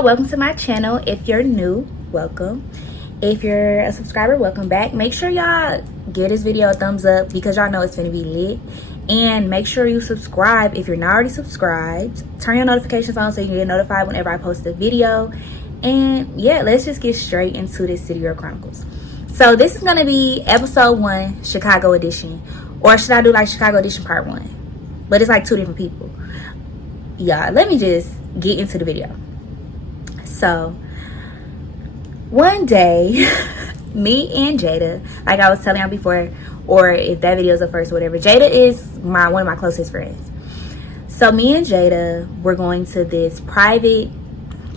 y'all, welcome to my channel. If you're new, welcome. If you're a subscriber, welcome back. Make sure y'all give this video a thumbs up because y'all know it's gonna be lit. And make sure you subscribe if you're not already subscribed. Turn your notifications on so you can get notified whenever I post a video. And yeah, let's just get straight into this City Girl Chronicles. So this is gonna be episode 1, Chicago edition. Or should I do like Chicago edition part 1? But it's like 2 different people. Yeah, let me just get into the video. So one day, me and Jada, like I was telling y'all before, or if that video is the first or whatever, Jada is one of my closest friends. So me and Jada were going to this private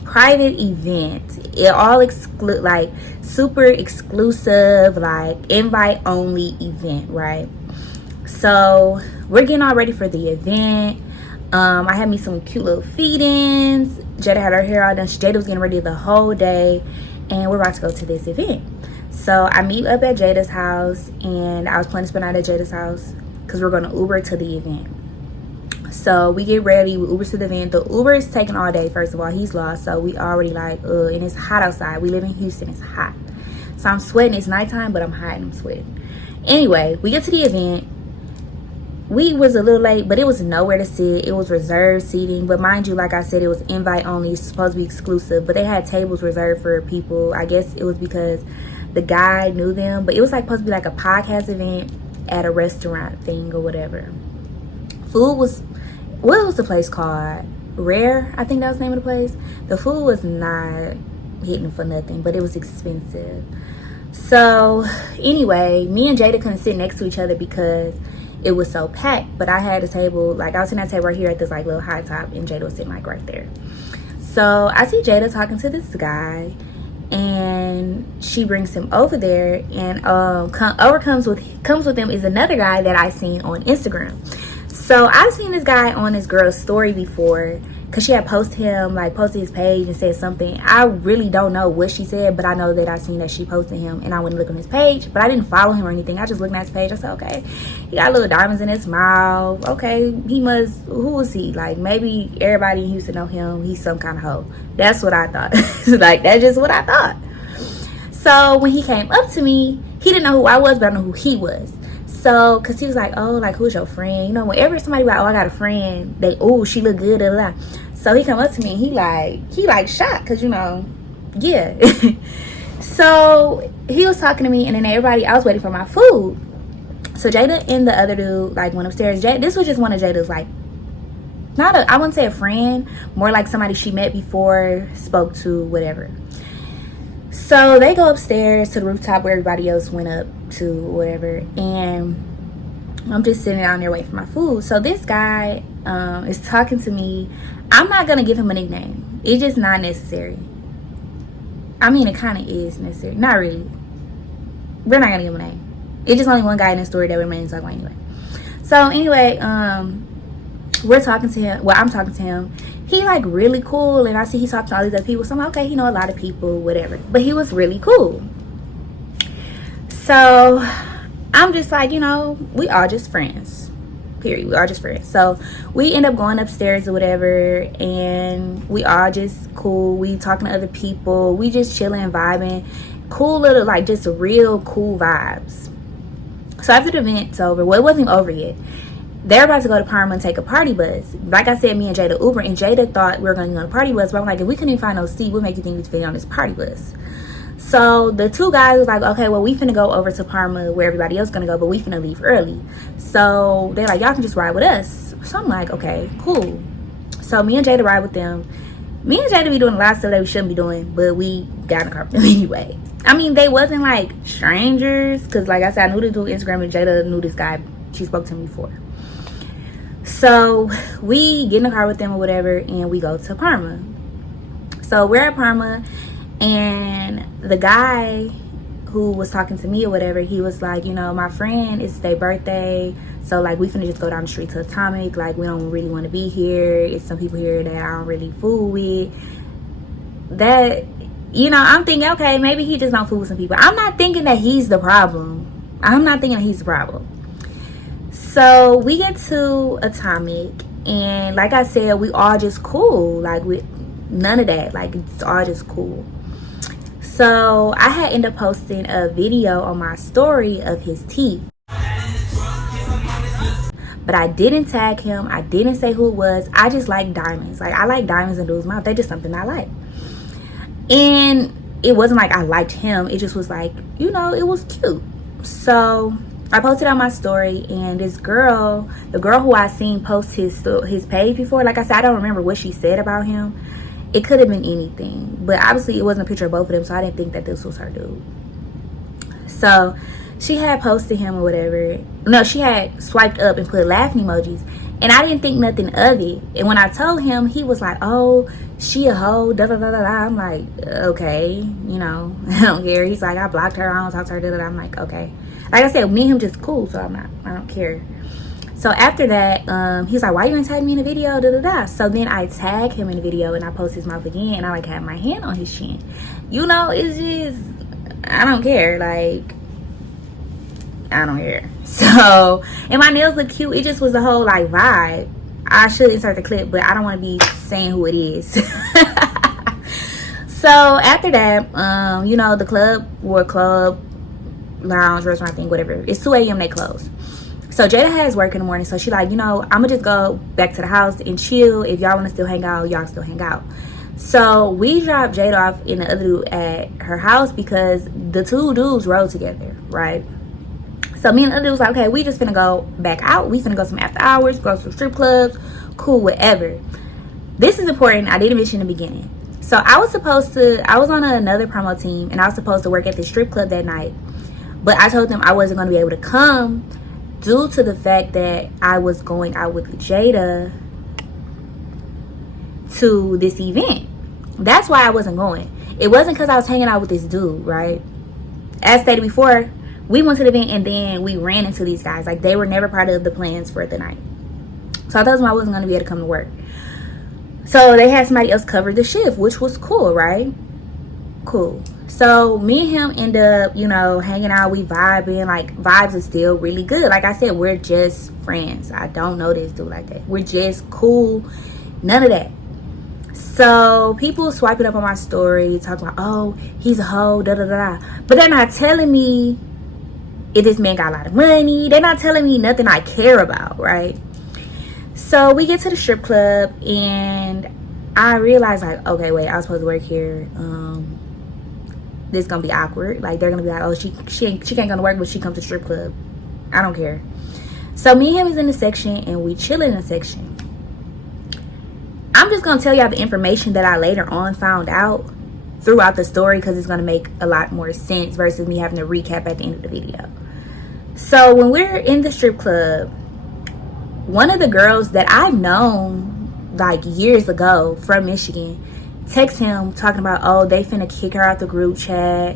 event. It all like super exclusive, like invite only event, right? So we're getting all ready for the event. I had me some cute little feed-ins. Jada had her hair all done. Jada was getting ready the whole day, and we're about to go to this event. So I meet up at Jada's house, and I was planning to spend the night at Jada's house because we're going to Uber to the event. So we get ready, we Uber to the event. The Uber is taking all day, first of all. He's lost, so we already like, and it's hot outside. We live in Houston, it's hot. So I'm sweating. It's nighttime, but I'm hot and I'm sweating. Anyway, we get to the event. We was a little late, but it was nowhere to sit. It was reserved seating, but mind you, like I said, it was invite only. It's supposed to be exclusive, but they had tables reserved for people. I guess it was because the guy knew them, but it was like supposed to be like a podcast event at a restaurant thing or whatever. Food was, what was the place called? Rare, I think that was the name of the place. The food was not hitting for nothing, but it was expensive. So anyway, me and Jada couldn't sit next to each other because it was so packed, but I had a table, like I was sitting at a table right here at this like little high top, and Jada was sitting like right there. So I see Jada talking to this guy, and she brings him over there, and comes with him is another guy that I seen on Instagram. So I've seen this guy on this girl's story before, because she had posted his page and said something. I really don't know what she said, but I know that I seen that she posted him, and I went and looked on his page, but I didn't follow him or anything. I just looked at his page. I said, okay, he got little diamonds in his mouth. Okay, who is he? Like, maybe everybody in Houston know him. He's some kind of hoe. That's what I thought. Like, that's just what I thought. So when he came up to me, he didn't know who I was, but I know who he was. So, cause he was like, oh, like, who's your friend? You know, whenever somebody like, oh, I got a friend, they, oh, she look good, blah, blah, blah. So he come up to me, and he like shocked, cause you know, yeah. So he was talking to me, and then everybody, I was waiting for my food. So Jada and the other dude like went upstairs. This was just one of Jada's like, I wouldn't say a friend, more like somebody she met before, spoke to, whatever. So they go upstairs to the rooftop where everybody else went up to, whatever, and I'm just sitting down there waiting for my food. So this guy is talking to me. I'm not gonna give him a nickname. It's just not necessary. I mean, it kind of is necessary. Not really. We're not gonna give him a name. It's just only one guy in the story that remains like anyway. So anyway, we're talking to him. Well, I'm talking to him. He like really cool, and I see he's talking to all these other people. So I'm like, okay, he know a lot of people, whatever. But he was really cool. So I'm just like, you know, we are just friends. Period. We are just friends. So we end up going upstairs or whatever, and we are just cool. We talking to other people. We just chilling and vibing. Cool little, like, just real cool vibes. So after the event's over, well, it wasn't even over yet. They're about to go to Parma and take a party bus. Like I said, me and Jada Uber, and Jada thought we were going to go on a party bus. But I'm like, if we couldn't even find no seat, what make you think we'd fit on this party bus? So the two guys was like, okay, well, we finna go over to Parma where everybody else gonna go, but we finna leave early. So they're like, y'all can just ride with us. So I'm like, okay, cool. So me and Jada ride with them. Me and Jada be doing a lot of stuff that we shouldn't be doing, but we got in the car with them anyway. I mean, they wasn't like strangers, because like I said, I knew the dude on Instagram, and Jada knew this guy. She spoke to him before. So we get in the car with them or whatever, and we go to Parma. So we're at Parma, and the guy who was talking to me or whatever, he was like, you know, my friend, it's their birthday, so like we finna just go down the street to Atomic. Like, we don't really want to be here. It's some people here that I don't really fool with. That, you know, I'm thinking, okay, maybe he just don't fool with some people. I'm not thinking that he's the problem. So we get to Atomic, and like I said, we all just cool. Like, None of that. Like, it's all just cool. So I had ended up posting a video on my story of his teeth, but I didn't tag him. I didn't say who it was. I just like diamonds. Like, I like diamonds in dudes' mouth. They're just something I like. And it wasn't like I liked him. It just was like, you know, it was cute. So I posted on my story, and this girl, the girl who I seen post his page before, like I said, I don't remember what she said about him. It could have been anything, but obviously it wasn't a picture of both of them, so I didn't think that this was her dude. So she had posted him or whatever. No, she had swiped up and put laughing emojis, and I didn't think nothing of it. And when I told him, he was like, "Oh, she a hoe, da da da da da." I'm like, okay, you know, I don't care. He's like, "I blocked her, I don't talk to her, da da da." I'm like, okay. Like I said, me and him just cool, so I don't care. So after that, he's like, "Why you ain't tag me in the video, da da da?" So then I tag him in the video, and I post his mouth again, and I like have my hand on his chin. You know, it's just, I don't care. Like, I don't care. So, and my nails look cute. It just was a whole like vibe. I should insert the clip, but I don't want to be saying who it is. So after that, you know, the club lounge, restaurant thing, whatever. It's 2 a.m. they close. So Jada has work in the morning, so she like, you know, I'm gonna just go back to the house and chill. If y'all want to still hang out, y'all still hang out. So we dropped Jada off in the other dude at her house because the two dudes rode together, right? So me and the other dude was like, okay, we just finna go back out. We finna go some after hours, go to strip clubs, cool, whatever. This is important. I didn't mention in the beginning. So I was on another promo team, and I was supposed to work at the strip club that night. But I told them I wasn't going to be able to come due to the fact that I was going out with Jada to this event. That's why I wasn't going. It wasn't because I was hanging out with this dude, right? As stated before, we went to the event and then we ran into these guys. Like, they were never part of the plans for the night. So I told them I wasn't going to be able to come to work. So they had somebody else cover the shift, which was cool, right? Cool. So me and him end up, you know, hanging out. We vibing. Like, vibes are still really good. Like I said, we're just friends. I don't know this dude like that. We're just cool. None of that. So people swiping up on my story, talking about, oh, he's a hoe, da da da da. But they're not telling me if this man got a lot of money. They're not telling me nothing I care about, right? So we get to the strip club, and I realized, like, okay, wait, I was supposed to work here. This is gonna be awkward. Like, they're gonna be like, oh, she can't go to work, but she comes to strip club. I don't care. So me and him is in the section, and we chilling in the section. I'm just gonna tell y'all the information that I later on found out throughout the story, because it's gonna make a lot more sense versus me having to recap at the end of the video. So when we're in the strip club, one of the girls that I've known like years ago from Michigan texts him talking about, oh, they finna kick her out the group chat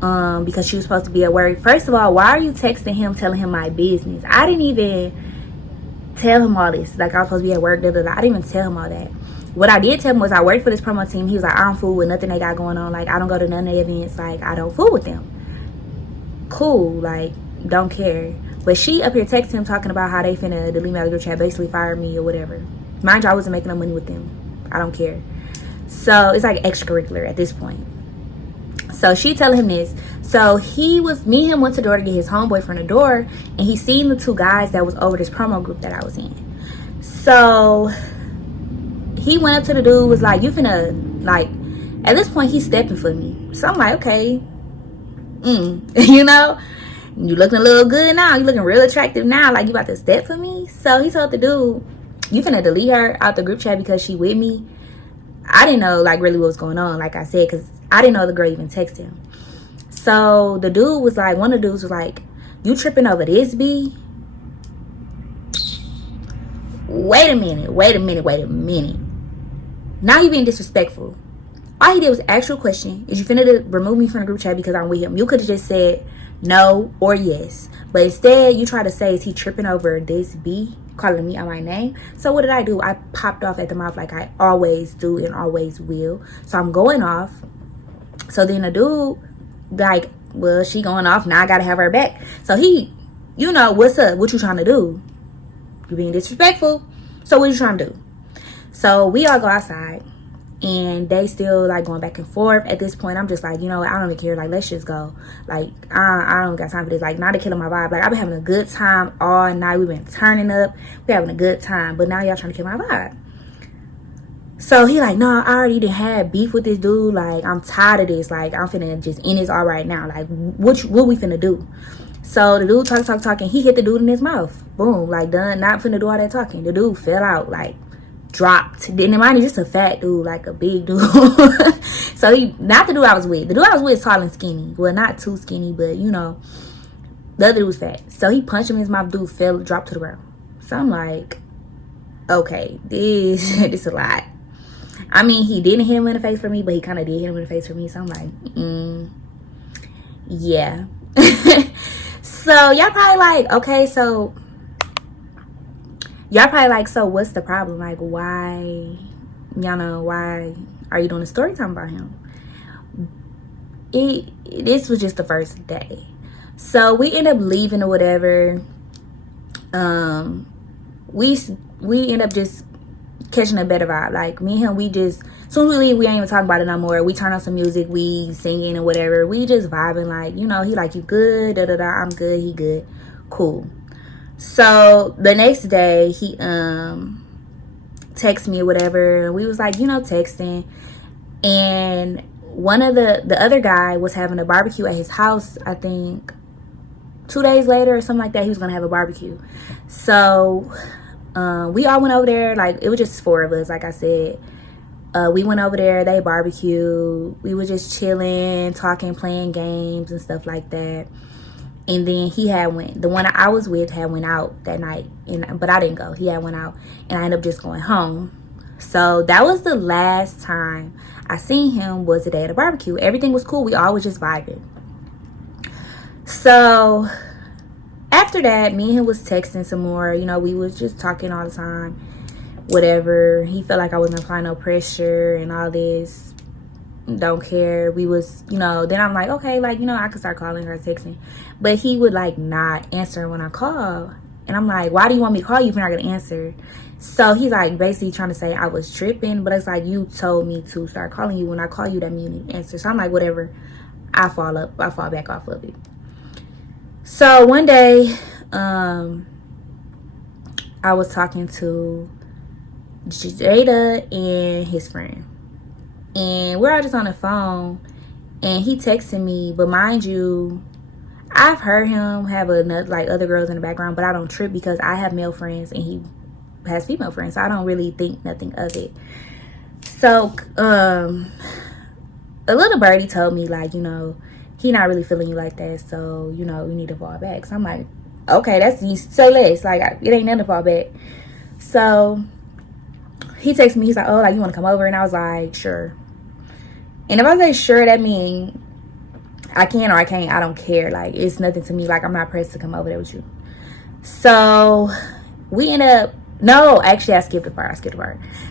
because she was supposed to be at work. First of all, why are you texting him telling him my business? I didn't even tell him all this. Like, I was supposed to be at work, da, da, da. I didn't even tell him all that. What I did tell him was I work for this promo team. He was like, I don't fool with nothing they got going on. Like, I don't go to none of the events. Like, I don't fool with them. Cool. Like, don't care. But she up here texting him talking about how they finna delete me out of the group chat, basically fire me or whatever. Mind you, I wasn't making no money with them. I don't care. So it's like extracurricular at this point. So she telling him this. So me and him went to the door to get his homeboy from the door, and he seen the two guys that was over this promo group that I was in. So he went up to the dude, was like, you finna, like, at this point he's stepping for me. So I'm like, okay, you know, you looking a little good now, you looking real attractive now, like, you about to step for me. So he told the dude, you finna delete her out the group chat because she with me. I didn't know, like, really what was going on, like I said, because I didn't know the girl even texted him. So the dude was like, one of the dudes was like, you tripping over this, B? Wait a minute. Now you being disrespectful. All he did was ask you a question. Is you finna remove me from the group chat because I'm with him? You could have just said no or yes. But instead, you try to say, is he tripping over this B? Calling me out my name. So what did I do? I popped off at the mouth like I always do and always will. So I'm going off. So then the dude, like, well, she going off. Now I got to have her back. So he, you know, what's up? What you trying to do? You being disrespectful. So what you trying to do? So we all go outside. and they still like going back and forth. At this point, I'm just like, you know what, I don't even care. Like, let's just go. Like, I don't got time for this. Like, not to killing my vibe. Like, I've been having a good time all night. We've been turning up. We're having a good time. But now y'all trying to kill my vibe. So he like, no, I already done had beef with this dude. Like, I'm tired of this. Like, I'm finna just end this all right now. Like, what we finna do? So the dude talking. He hit the dude in his mouth. Boom. Like, done. Not finna do all that talking. The dude fell out. Like, dropped. Then mind you, just a fat dude, like a big dude. So he, not the dude I was with. The dude I was with is tall and skinny. Well, not too skinny, but you know, the other dude was fat. So he punched him in his mouth. Dude fell, dropped to the ground. So I'm like, okay, this a lot. I mean, he didn't hit him in the face for me, but he kind of did hit him in the face for me. So I'm like, yeah. So y'all probably like, okay, so y'all probably like, so what's the problem? Like, why, y'all know, why are you doing a story time about him? This was just the first day. So we end up leaving or whatever. We end up just catching a better vibe. Like, me and him, we just, soon as we leave, we ain't even talking about it no more. We turn on some music, we singing and whatever. We just vibing, like, you know, he like, you good, da da da, I'm good, he good, cool. So the next day, he texted me or whatever, and we was like, you know, texting. And one of the other guy was having a barbecue at his house. I think 2 days later or something like that, he was gonna have a barbecue. So we all went over there. Like, it was just 4 of us, like I said. We went over there, they barbecued, we were just chilling, talking, playing games and stuff like that. And then he had went, the one I was with had went out that night, but I didn't go. He had went out, and I ended up just going home. So that was the last time I seen him, was the day of the barbecue. Everything was cool. We all was just vibing. So after that, me and him was texting some more. You know, we was just talking all the time, whatever. He felt like I wasn't applying no pressure and all this. Don't care. We was, you know, then I'm like, okay, like, you know, I could start calling her, texting. But he would like not answer when I call. And I'm like, why do you want me to call you if you're not gonna answer? So he's like basically trying to say I was tripping, but it's like, you told me to start calling you. When I call you, that means you need to answer. So I'm like, whatever. I fall back off of it. So one day, I was talking to Jada and his friend, and we're all just on the phone, and he texted me. But mind you, I've heard him have another, like, other girls in the background, but I don't trip because I have male friends and he has female friends, so I don't really think nothing of it. So a little birdie told me, like, you know, he not really feeling you like that, so, you know, you need to fall back. So I'm like, okay, that's, you say less. Like, it ain't nothing to fall back. So he texted me, he's like, oh, like, you want to come over? And I was like, sure. And if I say sure, that means I can or I can't. I don't care. Like, it's nothing to me. Like, I'm not pressed to come over there with you. So we end up, no, actually, I skipped a part.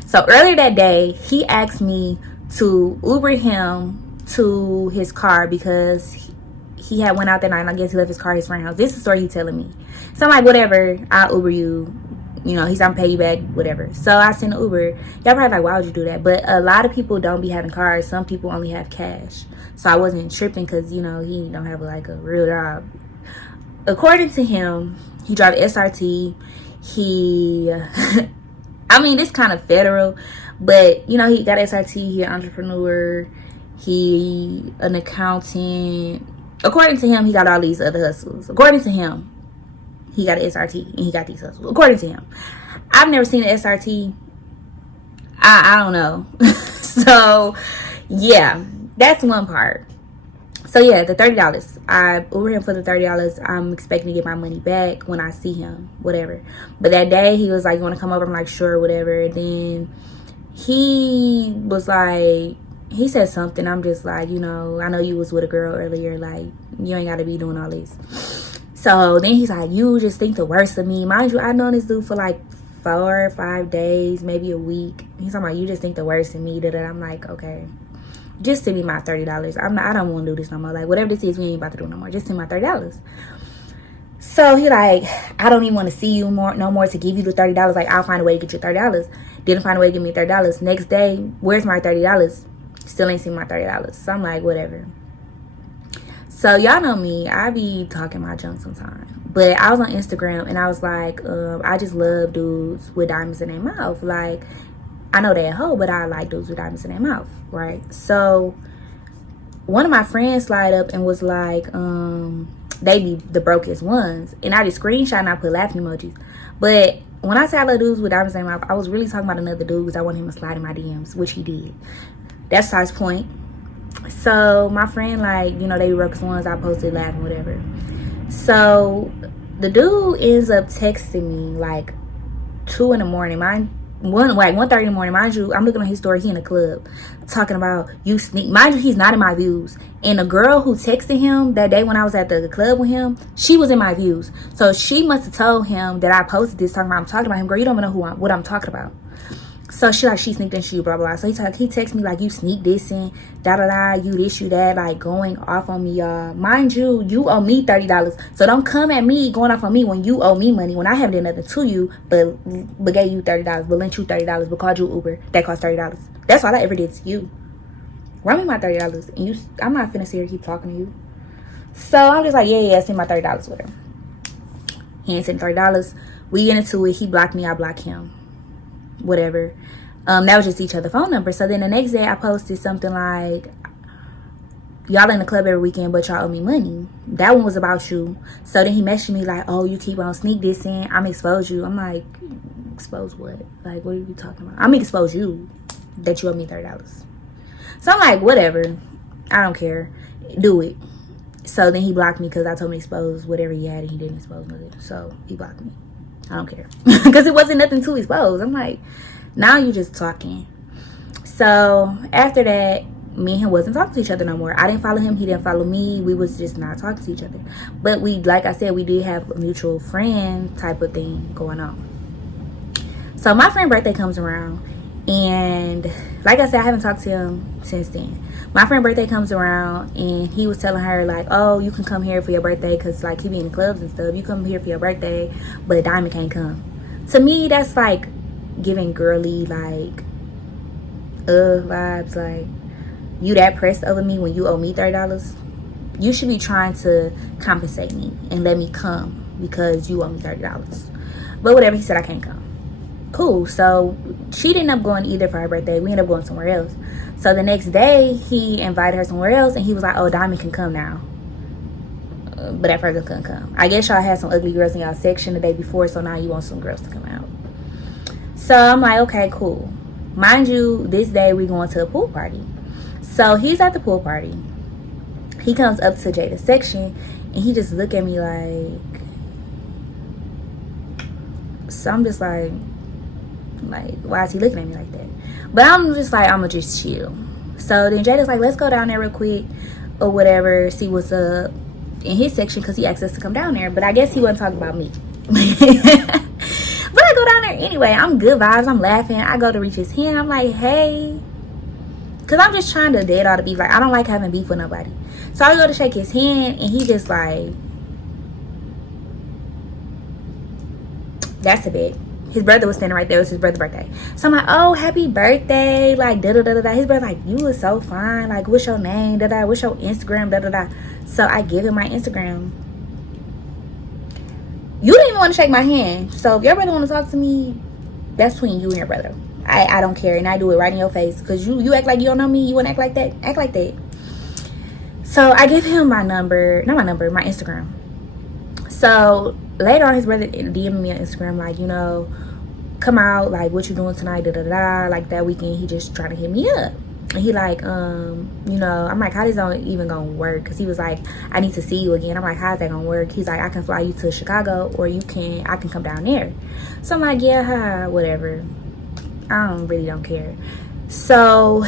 So earlier that day, he asked me to Uber him to his car because he had went out that night, and I guess he left his car at his friend's house. This is the story he's telling me. So I'm like, whatever, I'll Uber you. You know, he's, I'm pay you back, whatever. So I sent an Uber. Y'all probably like, why would you do that? But a lot of people don't be having cars. Some people only have cash. So I wasn't tripping because, you know, he don't have like a real job. According to him, he drive SRT. He, I mean, this kind of federal, but, you know, he got SRT. He an entrepreneur. He an accountant. According to him, he got all these other hustles. According to him, he got an SRT and he got these hustles. According to him. I've never seen an SRT. I don't know. So, yeah, that's one part. So, yeah, the $30. I Uber him for the $30. I'm expecting to get my money back when I see him, whatever. But that day, he was like, you want to come over? I'm like, sure, whatever. Then he was like, he said something. I'm just like, you know, I know you was with a girl earlier. Like, you ain't got to be doing all this. So then he's like, you just think the worst of me. Mind you, I known this dude for like 4 or 5 days, maybe a week. He's talking about, you just think the worst of me. I'm like, okay, just send me my $30. I don't want to do this no more. Like, whatever this is, we ain't about to do no more. Just send my $30. So he like, I don't even want to see you no more to give you the $30. Like, I'll find a way to get you $30. Didn't find a way to give me $30. Next day, where's my $30? Still ain't seen my $30. So I'm like, whatever. So y'all know me, I be talking my junk sometimes. But I was on Instagram and I was like, I just love dudes with diamonds in their mouth. Like, I know they're a hoe, but I like dudes with diamonds in their mouth, right? So one of my friends slide up and was like, they be the brokest ones. And I just screenshot and I put laughing emojis. But when I say I love dudes with diamonds in their mouth, I was really talking about another dude because I want him to slide in my DMs, which he did. That's size point. So my friend, like, you know, they be brokest ones. I posted laughing, whatever. So the dude ends up texting me like 2 in the morning. 1:30 in the morning. Mind you, I'm looking at his story. He in the club talking about you sneak. Mind you, he's not in my views. And the girl who texted him that day when I was at the club with him, she was in my views. So she must have told him that I posted this talking about him. Girl, you don't even know what I'm talking about. So she sneaked in, she blah blah. So he texts me like, you sneak this in, da da da, you this, you that, like going off on me, y'all. Mind you, you owe me $30. So don't come at me going off on me when you owe me money, when I haven't done nothing to you, but gave you $30, but lent you $30, but called you Uber, that cost $30. That's all I ever did to you. Run me my $30, and I'm not finna sit here and keep talking to you. So I'm just like, yeah, send my $30 with her. He ain't sent $30. We get into it. He blocked me, I blocked him. Whatever. That was just each other phone number. So then the next day I posted something like, y'all in the club every weekend, but y'all owe me money. That one was about you. So then he messaged me like, oh, you keep on sneak this in, I'm expose you. I'm like, expose what? Like, what are you talking about? I'm gonna expose you that you owe me $30. So I'm like, whatever, I don't care, do it. So then he blocked me because I told him to expose whatever he had and he didn't expose nothing. So he blocked me. I don't care. Because it wasn't nothing to expose. I'm like, now you just talking. So after that, me and him wasn't talking to each other no more. I didn't follow him. He didn't follow me. We was just not talking to each other. But we, like I said, we did have a mutual friend type of thing going on. So my friend's birthday comes around. And like I said, I haven't talked to him since then. My friend's birthday comes around and he was telling her like, oh, you can come here for your birthday because like he be in the clubs and stuff. You come here for your birthday, but Diamond can't come. To me, that's like giving girly like vibes. Like, you that pressed over me when you owe me $30. You should be trying to compensate me and let me come because you owe me $30. But whatever, he said I can't come. Cool. So she didn't end up going either for her birthday. We ended up going somewhere else. So the next day he invited her somewhere else and he was like, oh, Diamond can come now. But at first I couldn't come. I guess y'all had some ugly girls in y'all section the day before, so now you want some girls to come out. So I'm like, okay, cool. Mind you, this day we going to a pool party. So he's at the pool party. He comes up to Jada's section and he just look at me like, so I'm just like, why is he looking at me like that? But I'm just like, I'm gonna just chill. So then Jada's like, let's go down there real quick or whatever, see what's up in his section, because he asked us to come down there. But I guess he wasn't talking about me. But I go down there anyway. I'm good vibes, I'm laughing. I go to reach his hand, I'm like, hey, because I'm just trying to dead all the beef. Like, I don't like having beef with nobody. So I go to shake his hand and he just like, that's a bit. His brother was standing right there. It was his brother's birthday. So I'm like, oh, happy birthday. Like, da-da-da-da-da. His brother like, you look so fine. Like, what's your name? Da-da. What's your Instagram? Da-da-da. So I give him my Instagram. You didn't even want to shake my hand. So if your brother want to talk to me, that's between you and your brother. I don't care. And I do it right in your face. Because you act like you don't know me. You want to act like that? Act like that. So I give him my number. Not my number. My Instagram. So later on, his brother DM'd me on Instagram like, you know, come out, like, what you doing tonight, da-da-da. Like, that weekend, he just trying to hit me up. And he like, you know, I'm like, how is that even gonna work? Because he was like, I need to see you again. I'm like, how's that gonna work? He's like, I can fly you to Chicago, or I can come down there. So I'm like, yeah, whatever. I really don't care. So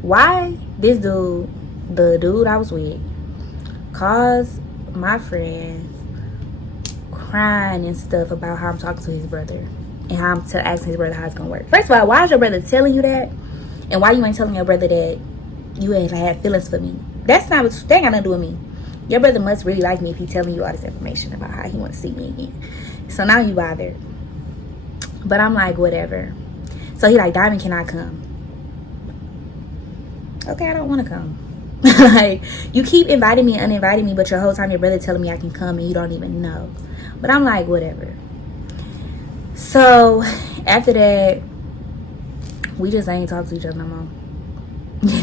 why this dude, the dude I was with, caused my friend crying and stuff about how I'm talking to his brother and how I'm asking his brother how it's gonna work. First of all, why is your brother telling you that? And why you ain't telling your brother that you had feelings for me? That ain't got nothing to do with me. Your brother must really like me if he's telling you all this information about how he wants to see me again. So now you bothered. But I'm like, whatever. So he like, Diamond, can I come? Okay, I don't want to come. Like, you keep inviting me and uninviting me, but your whole time your brother telling me I can come and you don't even know. But I'm like, whatever. So after that, we just ain't talk to each other no more.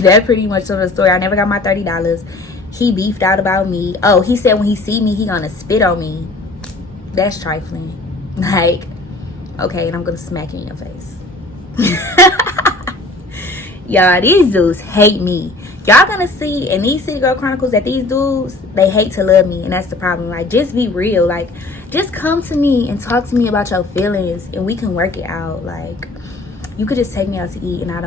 That pretty much told the story. I never got my $30. He beefed out about me. Oh, he said when he see me, he gonna spit on me. That's trifling. Like, okay, and I'm gonna smack you in your face. Y'all, these dudes hate me. Y'all gonna see in these City Girl Chronicles that these dudes, they hate to love me, and that's the problem. Like, just be real. Like, just come to me and talk to me about your feelings, and we can work it out. Like, you could just take me out to eat, and I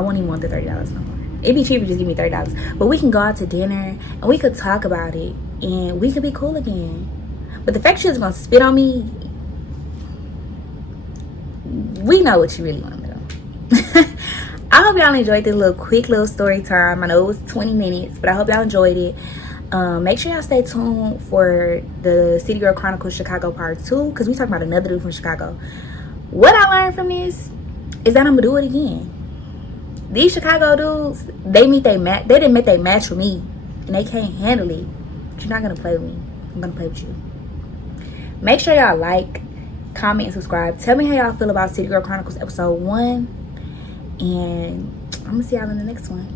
won't even want the $30 no more. It'd be cheaper, just give me $30. But we can go out to dinner, and we could talk about it, and we could be cool again. But the fact she's gonna spit on me, we know what you really want to do. I hope y'all enjoyed this quick little story time. I know it was 20 minutes, but I hope y'all enjoyed it. Make sure y'all stay tuned for the City Girl Chronicles Chicago Part 2, because we talking about another dude from Chicago. What I learned from this is that I'm gonna do it again. These Chicago dudes, they didn't make their match with me, and they can't handle it. But you're not gonna play with me. I'm gonna play with you. Make sure y'all like, comment, and subscribe. Tell me how y'all feel about City Girl Chronicles episode 1, and I'm gonna see y'all in the next one.